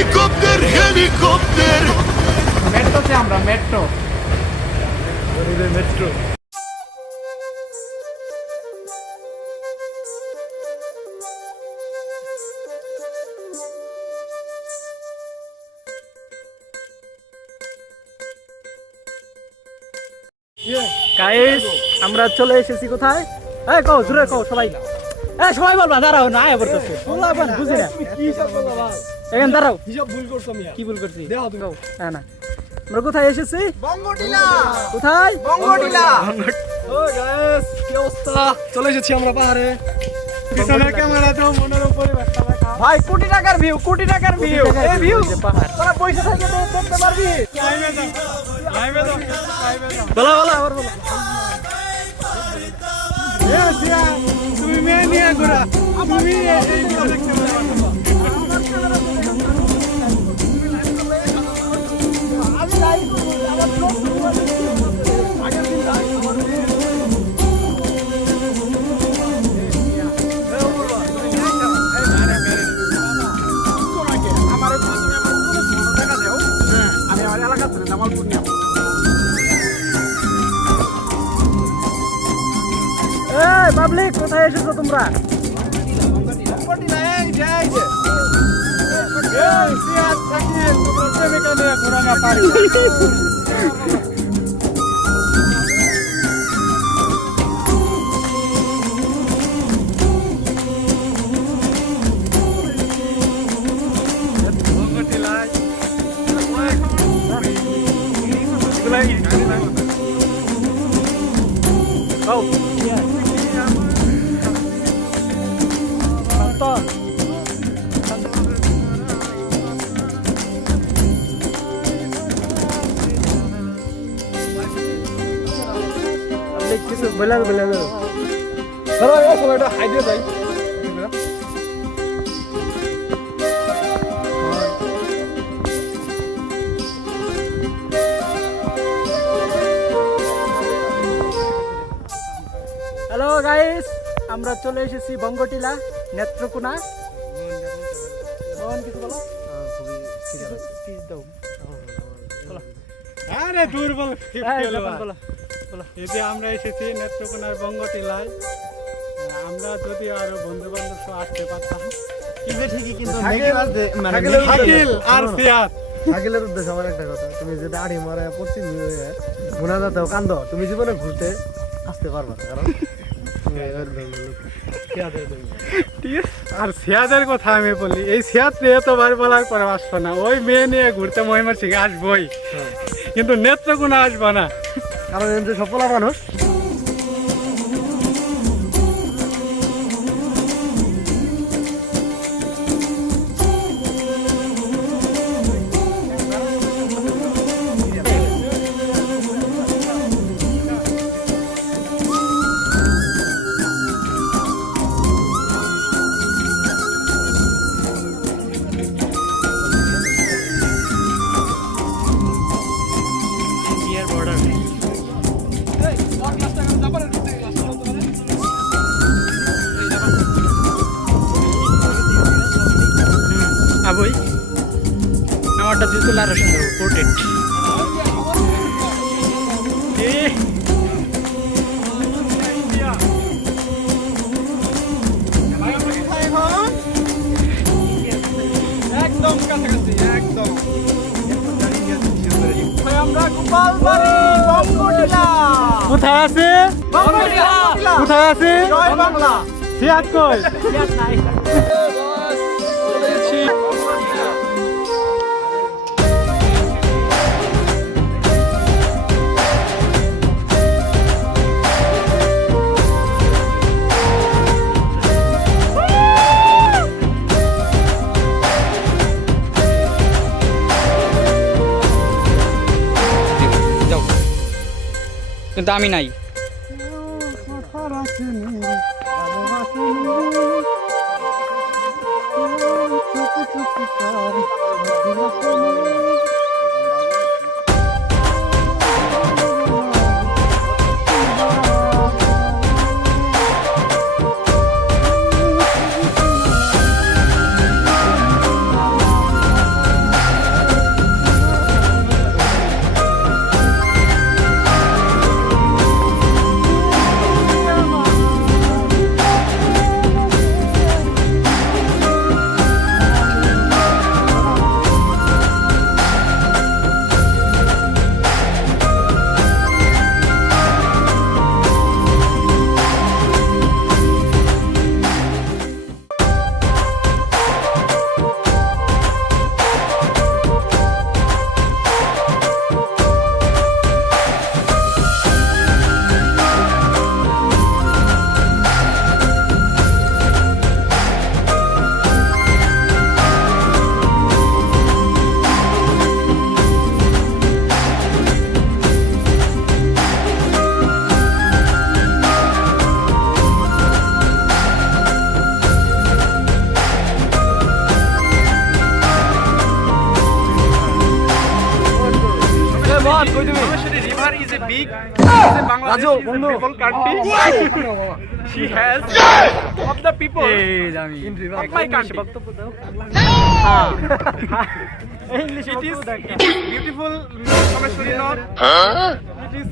Helicopter helicopter মেট্রোতে আমরা metro metro guys আমরা চলে এসেছি কোথায়? এই কও জোরে কও সবাই। এই সবাই বলবা দাঁড়াও না আয় বলতেছে বলবা বুঝি না কি সব বলবা ভাই এখন দাঁড়াও হিসাব ভুল করছো মিয়া কি ভুল করছি দেখো তুমি হ্যাঁ না আমরা কোথায় এসেছি? বঙ্গটিলা কোথায়? বঙ্গটিলা ও গাইস কি অবস্থা চলে এসেছি আমরা পাহাড়ে পিছনে ক্যামেরা দাও মনোরম পরিবেশটা দেখা ভাই কোটি টাকার ভিউ এই ভিউ পাহাড় তোরা পয়সা থেকে দেখতে পারবি লাইভে দাও লাইভে দাও বলা বলা আবার বলা এ সিয়া তুমি মেয়ে নিয়ে ঘোরা তুমি এই দেখতে পারবা আমি লাইভ করব আমার ব্লগ আগের দিন লাইভ করব এই পাবলিক কোথায় এসেছো তোমরা? কিছু বলে ধরো এই সময়টা হাইডে যাই হ্যালো গাইস আমরা চলে এসেছি বঙ্গটিলা নেত্রকোনা। মোহন কিছু বলো প্লিজ দাও আরে দুর্বল হ্যাঁ, বলো এই যে আমরা এসেছি নেত্রকোনার বঙ্গটিলায় আমরা যদি আরো বন্ধু বান্ধব সহ আসতে পারতাম ঠিকই কিন্তু শাকিল আর সিয়াদ থাকিলের উদ্দেশ্যে আমার একটা কথা তুমি যদি আড়ি মারা পশ্চিম ঘোরা যাতেও কান্দ তুমি জীবনে ঘুরতে আসতে পারবা না কারণ ঠিক আছে আর সিয়াদের কথা আমি বলি এই সিয়াদ নিয়ে তো বার বলার পরে আসবো না ওই মেয়ে নিয়ে ঘুরতে মহিমার সিংহে আসবোই কিন্তু নেত্রকোনা আসবো না কারণ এমনি সফলা মানুষ ইন্ডিয়ার বর্ডার আবই আমারটা দিয়ে তো আরো সুন্দর পোর্ট্রেট একদম কাছাকাছি একদম আমরা গোপালবাড়ি বঙ্গটিলা কোথায় আছে? কোথায় আছে জয় বাংলা সিয়াদ কই নাই কিন্তু আমি নাই Mameshwari river is a big Bangladesh is a people country. She has of the people of my country. It is beautiful Mameshwari North. It is